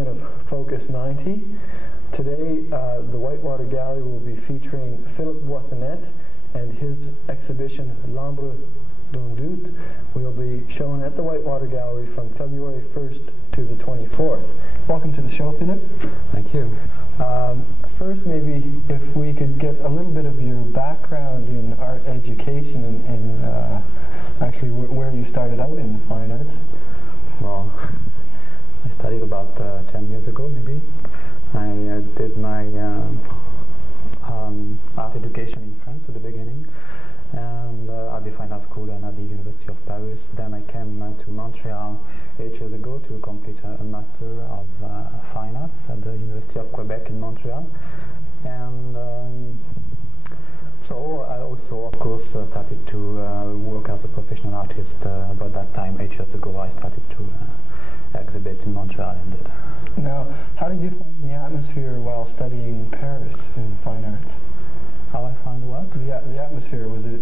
installment of Focus 90. Today, the Whitewater Gallery will be featuring Philipe Boissonnette and his exhibition L'Ombre d'un Doute will be shown at the Whitewater Gallery from February 1st to the 24th. Welcome to the show, Philipe. Thank you. First, maybe if we could get a little bit of your background in art education and actually where you started out in the fine arts. Well, I studied about 10 years ago, maybe. I did my art education in France at the beginning, and at the Fine Arts School and at the University of Paris. Then I came to Montreal 8 years ago to complete a Master of Fine Arts at the University of Quebec in Montreal. And so I also, of course, started to work as a professional artist. About that time, 8 years ago, I started to exhibit in Montreal and did. Now, how did you find the atmosphere while studying in Paris in fine arts? How I found what? The atmosphere, was it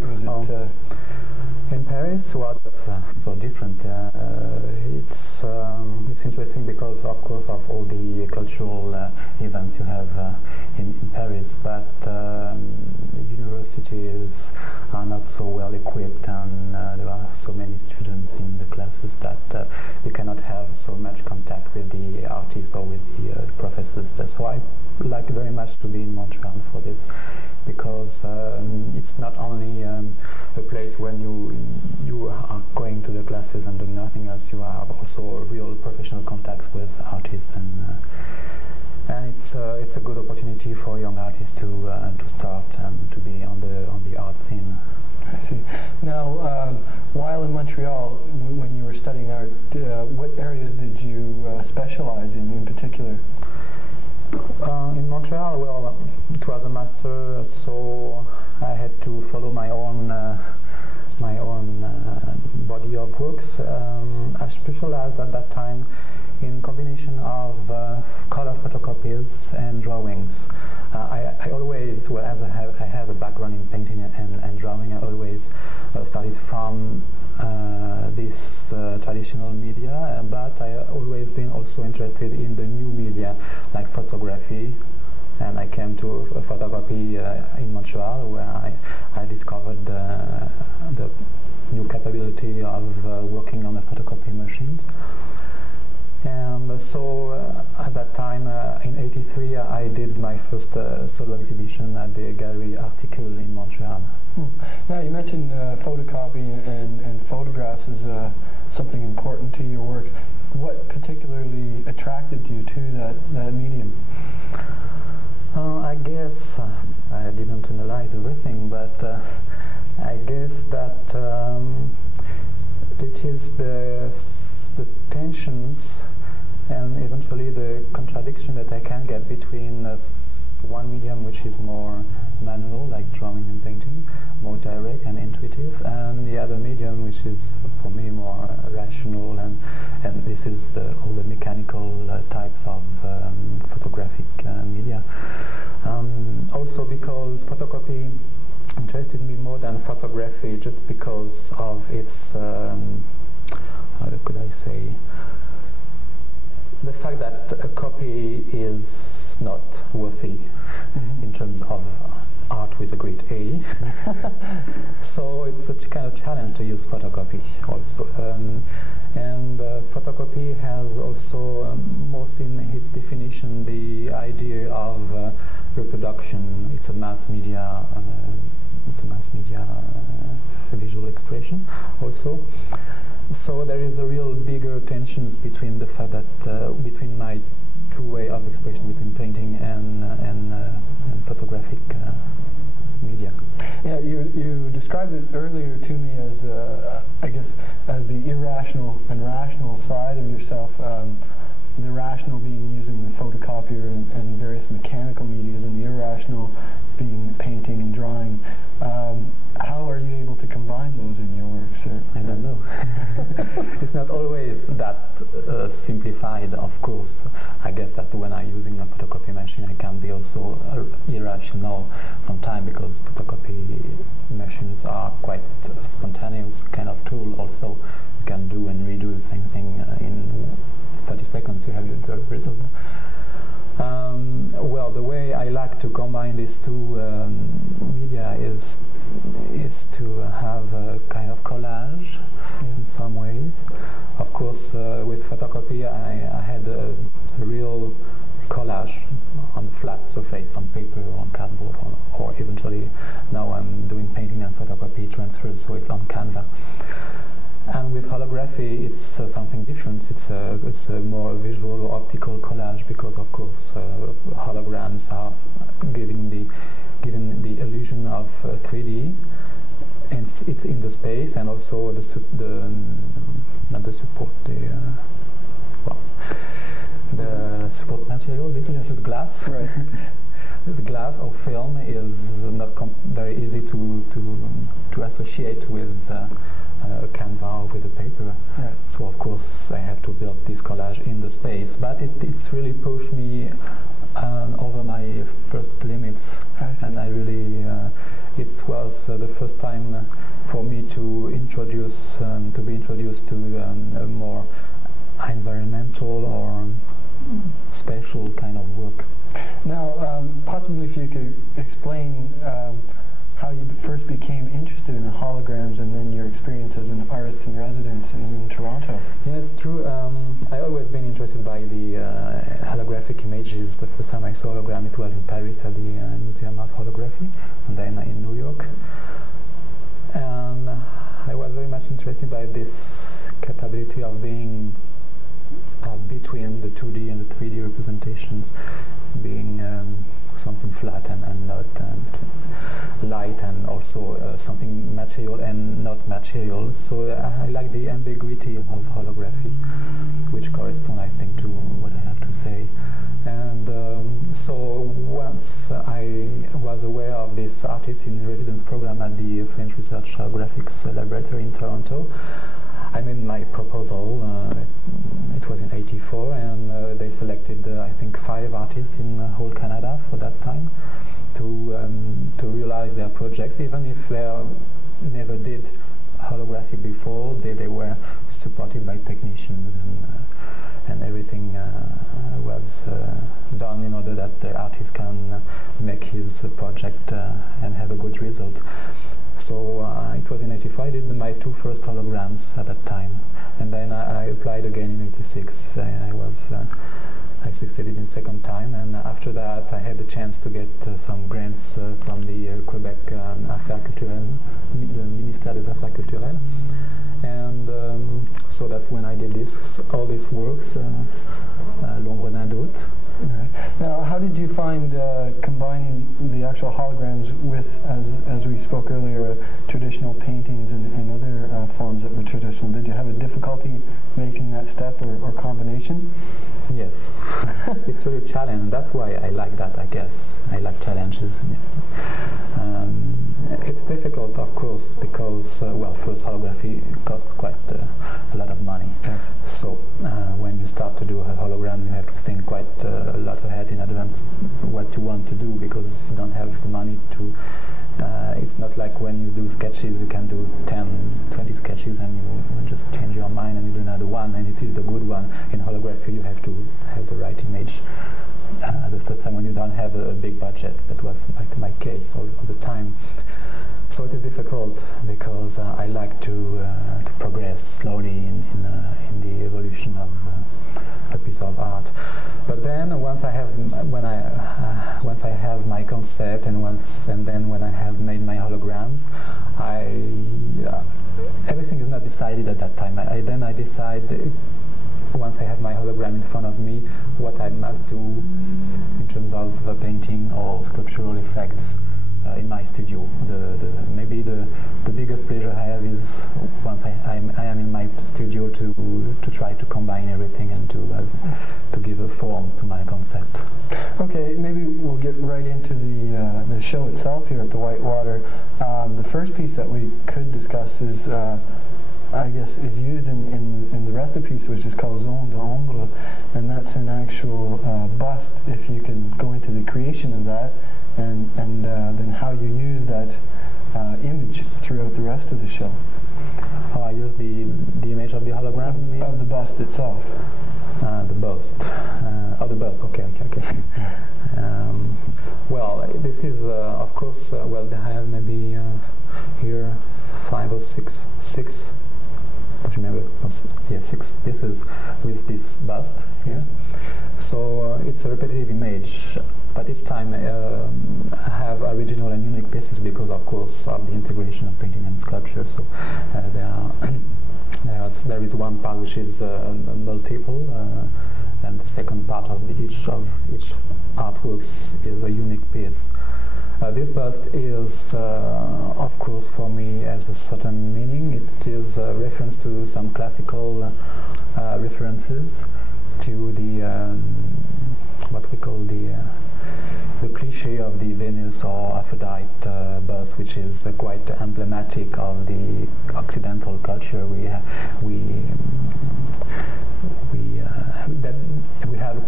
in Paris? Well, that's so different. It's interesting because, of course, of all the cultural events you have in Paris, but universities are not so well equipped, and there are so many students in the classes that you cannot have so much contact with the artists or with the professors. So I like very much to be in Montreal for this, because it's not only a place when you are going to the classes and doing nothing else. You have also real professional contacts with artists, and it's a good opportunity for young artists to start and to be on the art scene. I see. Now, while in Montreal, when you were studying art, what areas did you specialize in particular? In Montreal, well, it was a master, so I had to follow my own body of works. I specialized at that time in combination of color photocopies and drawings. I always, well, as I have a background in painting and drawing, I always started from this traditional media, but I always been also interested in the new media like photography, and I came to photography in Montreal, where I discovered the new capability of working on a photocopy machine. And so at that time, in '83, I did my first solo exhibition at the Gallery Article in Montreal. Now, you mentioned photocopy and photographs as something important to your works. What particularly attracted you to that medium? I guess I didn't analyze everything, but I guess that it is the tensions and eventually the contradiction that I can get between one medium which is more manual, like drawing and painting, more direct and intuitive, and the other medium which is for me more rational, and this is all the mechanical types of photographic media. Also because photocopy interested me more than photography, just because of its how could I say, the fact that a copy is not worthy in terms of art with a great A. So it's a kind of challenge to use photocopy also. And photocopy has also, most in its definition, the idea of reproduction. It's a mass media. Visual expression also. So there is a real bigger tensions between the fact that between my two way of expression, between painting and photographic media. Yeah, you described it earlier to me as I guess as the irrational and rational side of yourself. The rational being using the photocopier and various mechanical medias, and the irrational being painting and drawing. How are you able to combine those in your work, sir? I don't know. It's not always that simplified, of course. I guess that when I'm using a photocopy machine, I can be also irrational sometimes, because photocopy machines are quite spontaneous kind of tool. Also, you can do and redo the same thing in 30 seconds you have the result. Well, the way I like to combine these two media is to have a kind of collage in some ways. Of course, with photocopy, I had a real collage on flat surface, on paper, on cardboard, or eventually now I'm doing painting and photocopy transfers, so it's on Canva. And with holography, it's something different. It's a more visual or optical collage because, of course, holograms are giving the illusion of 3D, and it's in the space, and also not the support, the support material, yes, the glass. Right. The glass or film is not very easy to associate with Canva or with the paper. Right. So of course I have to build this collage in the space, but it's really pushed me over my first limits, and I really it was the first time for me to be introduced to a more environmental or spatial kind of work. Now, possibly if you could explain how you first became interested in holograms and then your experience as an artist in residence in Toronto. Yes, true. I always been interested by the holographic images. The first time I saw hologram, it was in Paris at the Museum of Holography, and then in New York. And I was very much interested by this capability of being between the 2D and the 3D representations, being something flat and not light, and also something material and not material. So I like the ambiguity of holography, which corresponds, I think, to what I have to say. And so once I was aware of this artist in residence program at the French Research Graphics Laboratory in Toronto, I made my proposal. It was in '84, and they selected, I think, 5 artists in whole Canada for that time to realize their projects, even if they never did holography before. They were supported by technicians, and everything was done in order that the artist can make his project and have a good result. So it was in '85. I did my 2 first holograms at that time, and then I applied again in '86. I succeeded in second time, and after that I had the chance to get some grants from the Quebec Affaires Culturelles, the Ministère des Affaires Culturelles, and so that's when I did all these works, L'ombre d'un doute. Right. Now, how did you find combining the actual holograms with, as we spoke earlier, traditional paintings and other forms that were traditional? Did you have a difficulty making that step or combination? Yes. It's really a challenge. That's why I like that, I guess. I like challenges. It's difficult, of course, because, well, first holography costs quite a lot of money. Yes. So when you start to do a hologram, you have to think quite a lot ahead in advance what you want to do, because you don't have the money to. It's not like when you do sketches, you can do 10, 20 sketches and you just change your mind and you do another one, and it is the good one. In holography, you have to have the right image. The first time when you don't have a big budget, that was like my case all the time. So it is difficult because I like to progress slowly in the evolution of a piece of art. But then once I have my concept, and then when I have made my holograms, everything is not decided at that time. Then I decide, once I have my hologram in front of me, what I must do in terms of painting or sculptural effects in my studio. Maybe the biggest pleasure I have is once I am in my studio to try to combine everything and to give a form to my concept. Okay, maybe we'll get right into the show itself here at the Whitewater. The first piece that we could discuss is, I guess, is used in the rest of the piece, which is called Zone d'Ombre, and that's an actual bust. If you can go into the creation of that, and then how you use that image throughout the rest of the show. How I use the image of the hologram? Of the bust itself. the bust. The bust. Okay. Well, this is of course. Well, I have maybe here 5 or 6. Don't remember. Yeah, 6 pieces with this bust here. So it's a repetitive image, but each time I have original and unique pieces because, of course, of the integration of painting and sculpture. So there is one part which is multiple, and the second part of each artworks is a unique piece. This bust is, of course, for me has a certain meaning. It is a reference to some classical references to the what we call the cliché of the Venus or Aphrodite bust, which is quite emblematic of the Occidental culture. We have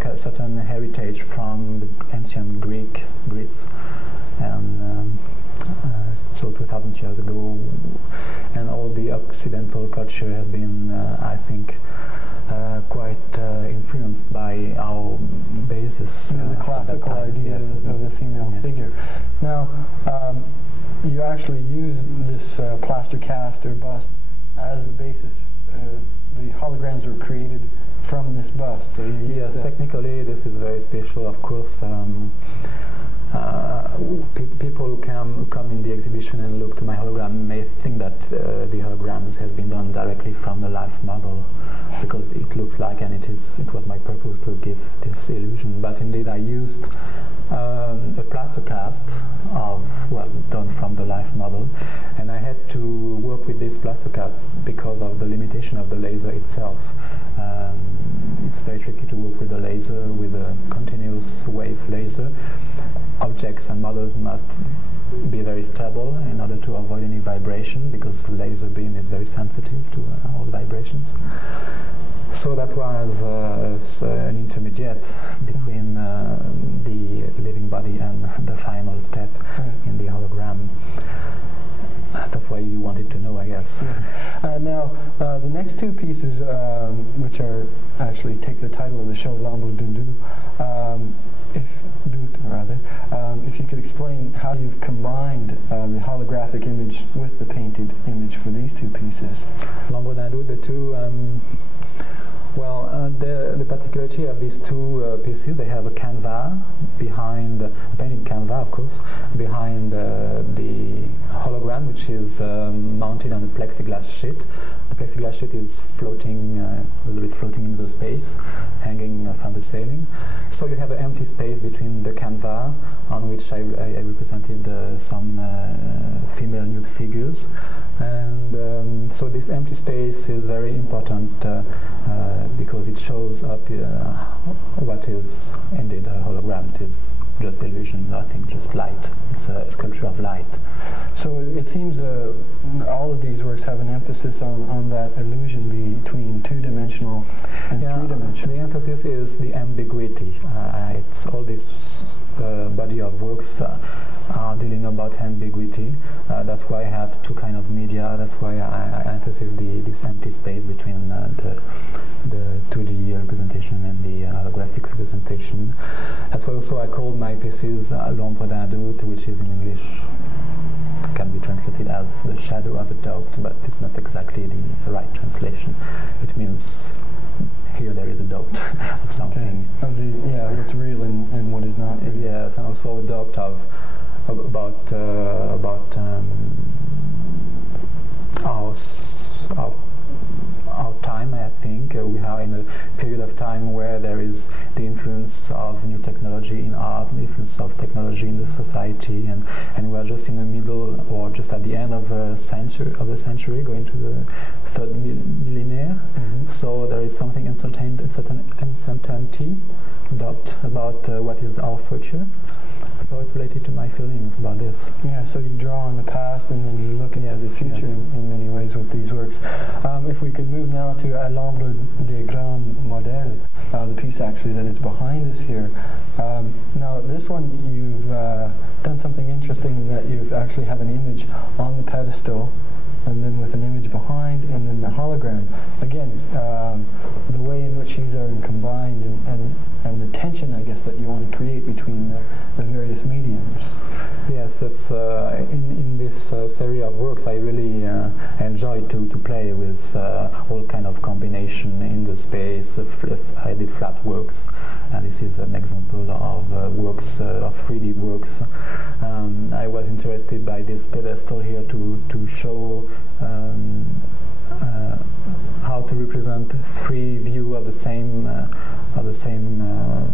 a certain heritage from the ancient Greece, and so 2,000 years ago, and all the Occidental culture has been, I think, quite influenced by our basis. The classical idea of the female figure. Now, you actually use this plaster cast or bust as the basis. The holograms were created from this bust. So yes, technically this is very special, of course. People who come in the exhibition and look to my hologram may think that the holograms has been done directly from the life model, because it looks like, and it was my purpose to give this illusion. But indeed, I used a plaster cast done from the life model, and I had to work with this plaster cast because of the limitation of the laser itself. It's very tricky to work with a laser, with a continuous wave laser. Objects and models must be very stable in order to avoid any vibration, because the laser beam is very sensitive to all vibrations. So that was an intermediate between the living body and the final step in the hologram. That's why you wanted to know, I guess. Now, the next two pieces, which are actually take the title of the show, L'Ombre d'un if you could explain how you've combined the holographic image with the painted image for these two pieces. L'Ombre d'un doute, the two. The particularity of these two pieces, they have a canvas behind, a painted canvas, of course, behind the hologram, which is mounted on a plexiglass sheet. The plexiglass sheet is floating, a little bit floating in the space, hanging from the ceiling. So you have an empty space between the canvas, on which I represented some female nude figures. And so this empty space is very important because it shows up what is indeed a hologram. It is just illusion, nothing, just light. It's a sculpture of light. So it seems all of these works have an emphasis on that illusion between two-dimensional and three-dimensional. The emphasis is the ambiguity. It's all this body of works are dealing about ambiguity. That's why I have two kind of media. That's why I emphasize this empty space between the 2D representation and the holographic representation. That's why also I called my pieces L'Ombre d'un doute, which is in English can be translated as the shadow of a doubt, but it's not exactly the right translation. It means here there is a doubt of something. Okay. What's real and what is not real. Yes, and also a doubt about our time. I think we are in a period of time where there is the influence of new technology in art, the influence of technology in the society, and we are just in the middle, or just at the end of the century, going to the third millennium. So there is something certain uncertainty about what is our future. So it's related to my feelings about this. Yeah, so you draw on the past and then you look into the future in many ways with these works. If we could move now to À l'ombre des grands modèles, the piece actually that is behind us here. Now this one you've done something interesting, that you actually have an image on the pedestal and then with an image behind, and then the hologram. Again, the way in which these are combined and the tension, I guess, that you want to create between the various mediums. Yes, it's in this series of works I really enjoy to play with all kind of combination in the space. I did flat works, and this is an example of works of 3D works. I was interested by this pedestal here to show how to represent three views of the same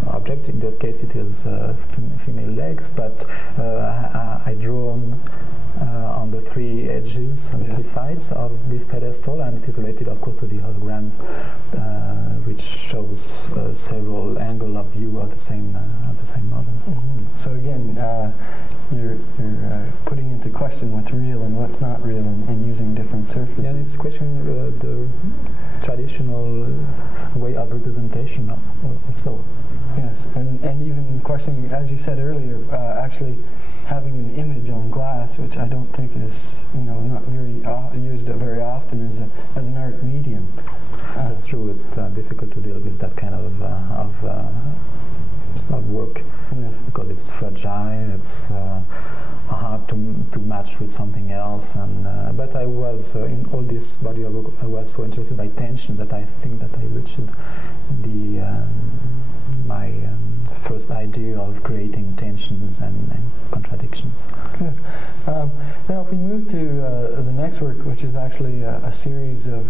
object. In that case, it is female legs, but I drawn on the three edges, on the three sides of this pedestal, and it is related, of course, to the holograms, which shows several angles of view of the same model. Mm-hmm. So again, you're putting into question what's real and what's not real, and using different surfaces. Yeah, it's questioning the traditional way of representation also. Yes, and even questioning, as you said earlier, actually having an image on glass, which I don't think is, not very used very often as an art medium. That's true. It's difficult to deal with that kind of work. Yes. Because it's fragile. It's hard to match with something else. And but I was in all this body of work, I was so interested by tension that I think that I reached my first idea of creating tensions and contradictions. Good. Now, if we move to the next work, which is actually a series of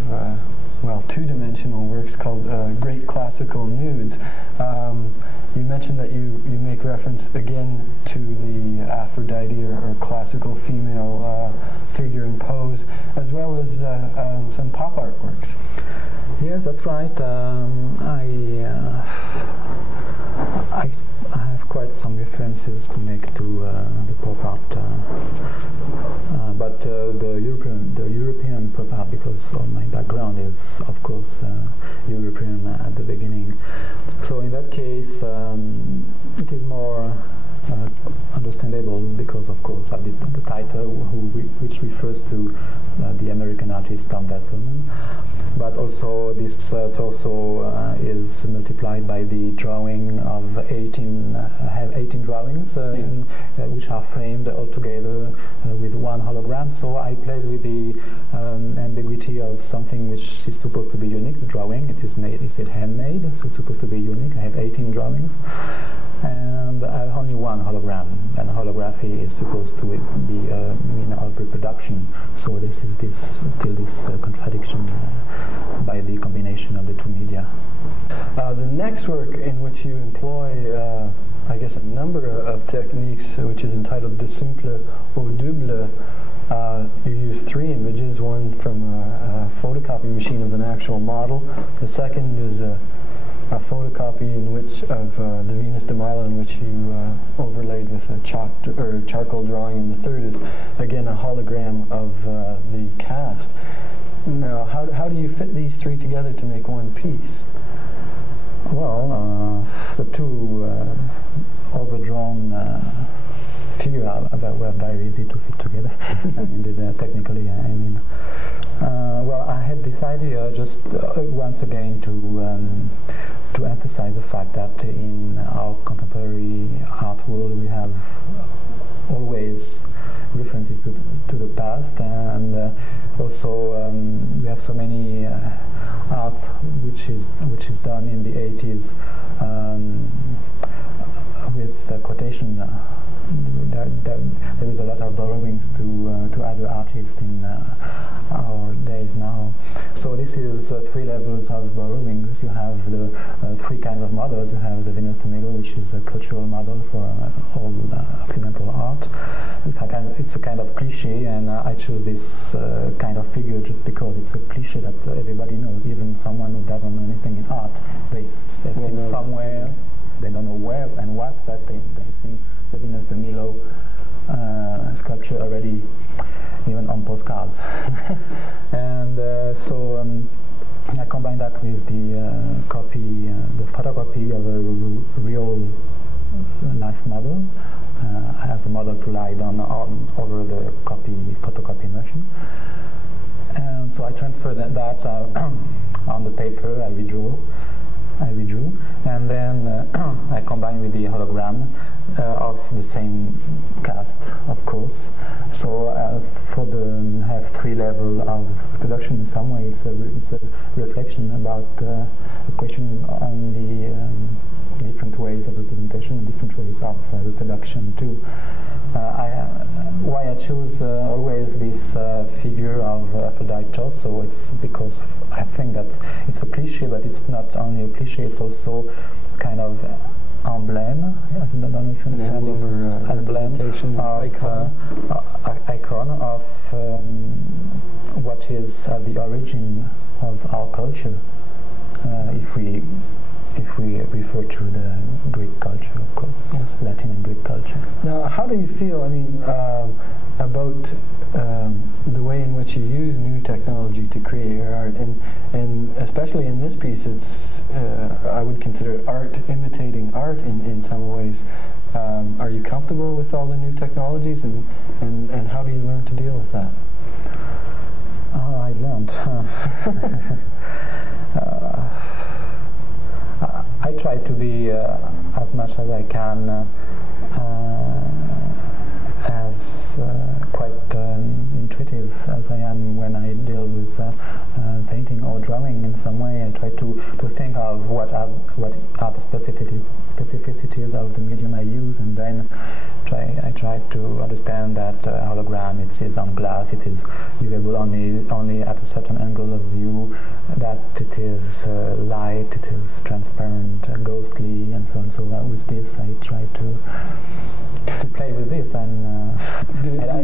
two-dimensional works called Great Classical Nudes. You mentioned that you make reference again to the Aphrodite or classical female figure and pose, as well as some pop art works. Yes, that's right. I have quite some references to make to the pop art, but the European pop art, because all my background is, of course, European at the beginning. So in that case, it is more understandable because, of course, of the title, which refers to the American artist Tom Besselman. But also this torso is multiplied by the drawing of 18. I have 18 drawings which are framed all together with one hologram. So I played with the ambiguity of something which is supposed to be unique. The drawing, it is handmade, so it's supposed to be unique. I have 18 drawings. And only one hologram, and holography is supposed to be a mean of reproduction. So this is still this contradiction by the combination of the two media. The next work in which you employ, I guess, a number of techniques, which is entitled De Simple au Double. You use three images, one from a photocopy machine of an actual model. The second is a photocopy of the Venus de Milo, in which you overlaid with a charcoal drawing, and the third is again a hologram of the cast. Now, how do you fit these three together to make one piece? Well, the two overdrawn figures were very easy to fit together. Indeed, technically, I mean. Well, I had this idea just once again to emphasize the fact that in our contemporary art world we have always references to the past, and also we have so many art which is done in the 80s with quotation. There is a lot of borrowings to other artists in our days now. So this is three levels of borrowings. You have the three kinds of models. You have the Venus de Milo, which is a cultural model for all Occidental art. It's a kind of cliche, and I chose this kind of figure just because it's a cliche that everybody knows. Even someone who doesn't know anything in art, they've seen somewhere. They don't know where and what, but they've seen the Venus de Milo sculpture already, even on postcards. And so I combine that with the photocopy of a real life model. I asked the model to lie down over the photocopy machine. So I transferred that on the paper I redrew, and then I combined with the hologram of the same cast, of course. So have 3 levels of reproduction. In some way, it's a reflection about a question on the different ways of representation, different ways of reproduction too. Why I choose always this figure of Aphrodite also, it's because I think that it's a cliché, but it's not only a cliché, it's also kind of emblem. I don't know if you understand this. Emblem of icon of what is the origin of our culture. If we refer to the Greek culture, of course, yes, Latin and Greek culture. Now, how do you feel, about the way in which you use new technology to create your art, and especially in this piece, it's I would consider art imitating art in some ways. Are you comfortable with all the new technologies, and how do you learn to deal with that? I learned. I try to be as much as I can as quite intuitive as I am when I deal with painting or drawing. In some way, I try to think of what are the specificities of the medium I use, and then I try to understand that hologram, it is on glass, it is viewable only at a certain angle of view, that it is light, it is transparent, ghostly, and so on. So with this, I try to play with this, and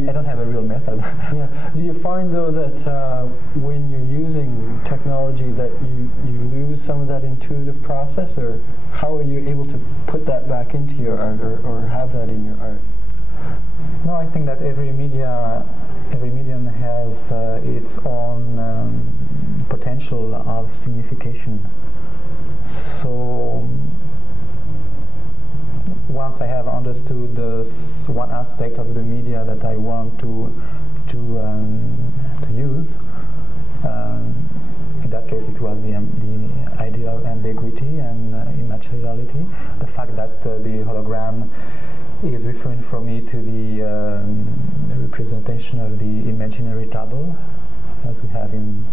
I don't have a real method. Yeah. Do you find though that when you're using technology that you lose some of that intuitive process, or how are you able to put that back into your art, or have that in your art? No, I think that every medium has its own potential of signification. So once I have understood one aspect of the media that I want to use, in that case it was the idea of ambiguity and immateriality, the fact that the hologram is referring for me to the representation of the imaginary double, as we have in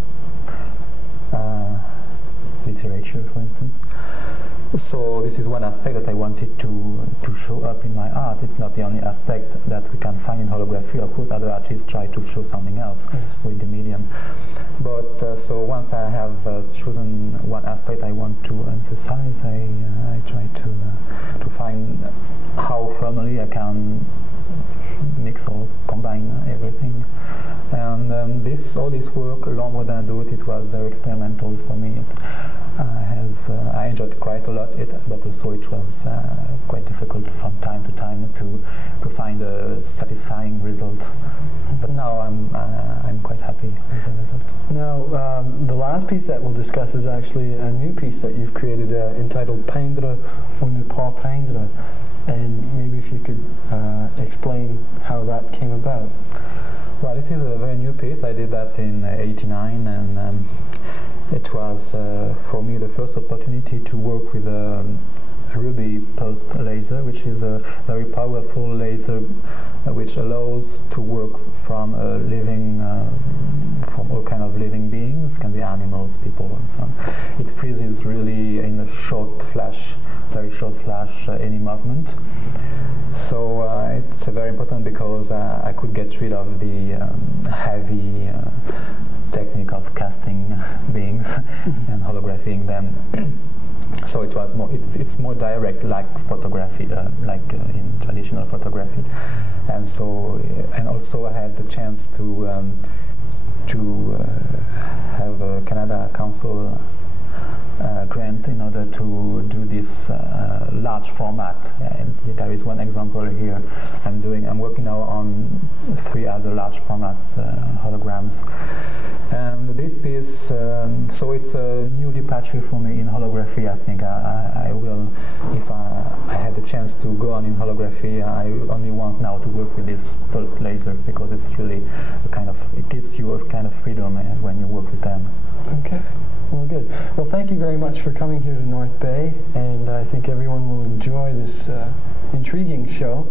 literature, for instance. So this is one aspect that I wanted to show up in my art. It's not the only aspect that we can find in holography. Of course, other artists try to show something else, yes, with the medium. But so once I have chosen one aspect I want to emphasize, I try to find how firmly I can mix or combine everything. And all this work, longer than I do it was very experimental for me. I enjoyed quite a lot it, but also it was quite difficult from time to time to find a satisfying result. But now I'm quite happy with the result. Now, the last piece that we'll discuss is actually a new piece that you've created entitled Peindre ou ne pas peindre. And maybe if you could explain how that came about. Well, this is a very new piece. I did that in '89, and it was for me the first opportunity to work with a ruby pulsed laser, which is a very powerful laser which allows to work from from all kind of living beings, can be animals, people, and so on. It freezes really in a very short flash, any movement. So it's very important because I could get rid of the heavy technique of casting beings and holographing them. So it was more. It's more direct, like photography, like in traditional photography. And so, and also I had the chance to have a Canada Council grant in order to do this large format. And there is one example here. I'm working now on 3 other large formats holograms. And this piece, so it's a new departure for me in holography. I think I will, if I had the chance to go on in holography, I only want now to work with this pulse laser, because it's really a kind of, it gives you a kind of freedom when you work with them. Okay. Well, good. Well, thank you very much for coming here to North Bay, and I think everyone will enjoy this intriguing show.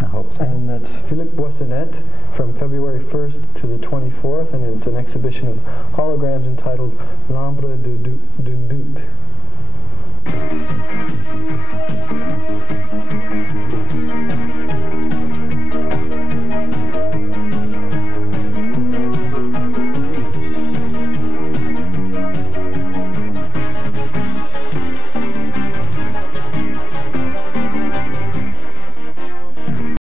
I hope so. And that's Philipe Boissonnette from February 1st to the 24th, and it's an exhibition of holograms entitled L'Ombre d'un doute.